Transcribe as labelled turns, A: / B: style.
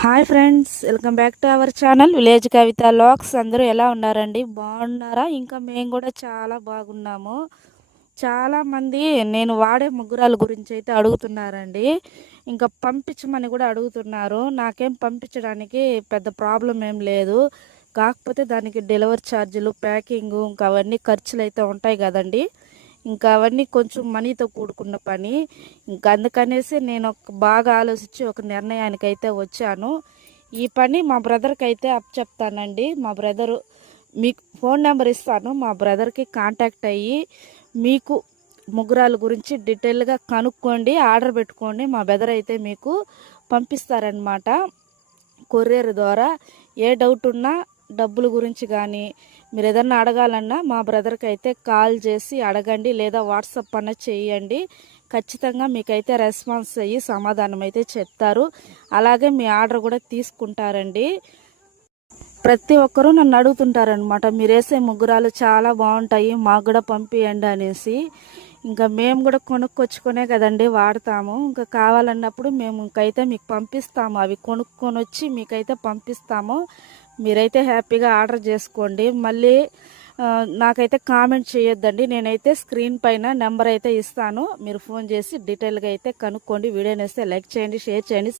A: Hi friends welcome back to our channel village Kavitha vlogs. అందరూ ఎలా ఉన్నారండి? బాగున్నారా? ఇంకా మేము కూడా చాలా బాగున్నాము. చాలామంది నేను వాడే ముగ్గురాల గురించి అయితే అడుగుతున్నారండి. ఇంకా పంపించమని కూడా అడుగుతున్నారు. నాకేం పంపించడానికి పెద్ద ప్రాబ్లం ఏం లేదు. కాకపోతే దానికి డెలివరీ ఛార్జీలు ప్యాకింగ్ ఇంకా అవన్నీ ఖర్చులు అయితే ఉంటాయి కదండి. ఇంకా అవన్నీ కొంచెం మనీతో కూడుకున్న పని. ఇంకా అందుకనేసి నేను ఒక బాగా ఆలోచించి ఒక నిర్ణయానికి అయితే వచ్చాను. ఈ పని మా బ్రదర్కి అయితే అప్ చెప్తానండి. మా బ్రదరు మీకు ఫోన్ నెంబర్ ఇస్తాను. మా బ్రదర్కి కాంటాక్ట్ అయ్యి మీకు ముగ్గురాల గురించి డీటెయిల్గా కనుక్కోండి ఆర్డర్ పెట్టుకోండి. మా బ్రదర్ అయితే మీకు పంపిస్తారనమాట కొరియర్ ద్వారా. ఏ డౌట్ ఉన్నా డబ్బుల గురించి కానీ మీరు ఏదన్నా అడగాలన్నా మా బ్రదర్కి అయితే కాల్ చేసి అడగండి లేదా వాట్సాప్ అన్న చేయండి. ఖచ్చితంగా మీకైతే రెస్పాన్స్ అయ్యి సమాధానం అయితే చెప్తారు. అలాగే మీ ఆర్డర్ కూడా తీసుకుంటారండి. ప్రతి ఒక్కరూ నన్ను అడుగుతుంటారనమాట మీరేసే ముగ్గురాలు చాలా బాగుంటాయి మాకు కూడా పంపియండి అనేసి. ఇంకా మేము కూడా కొనుక్కొచ్చుకునే కదండి వాడతాము. ఇంకా కావాలన్నప్పుడు మేము ఇంకైతే మీకు పంపిస్తాము. అవి కొనుక్కొని వచ్చి మీకైతే పంపిస్తాము. మీరైతే హ్యాపీగా ఆర్డర్ చేసుకోండి. మళ్ళీ నాకైతే కామెంట్ చేయొద్దండి. నేనైతే స్క్రీన్ పైన నెంబర్ అయితే ఇస్తాను. మీరు ఫోన్ చేసి డీటెయిల్గా అయితే కనుక్కోండి. వీడియోని వేస్తే లైక్ చేయండి షేర్ చేయండి.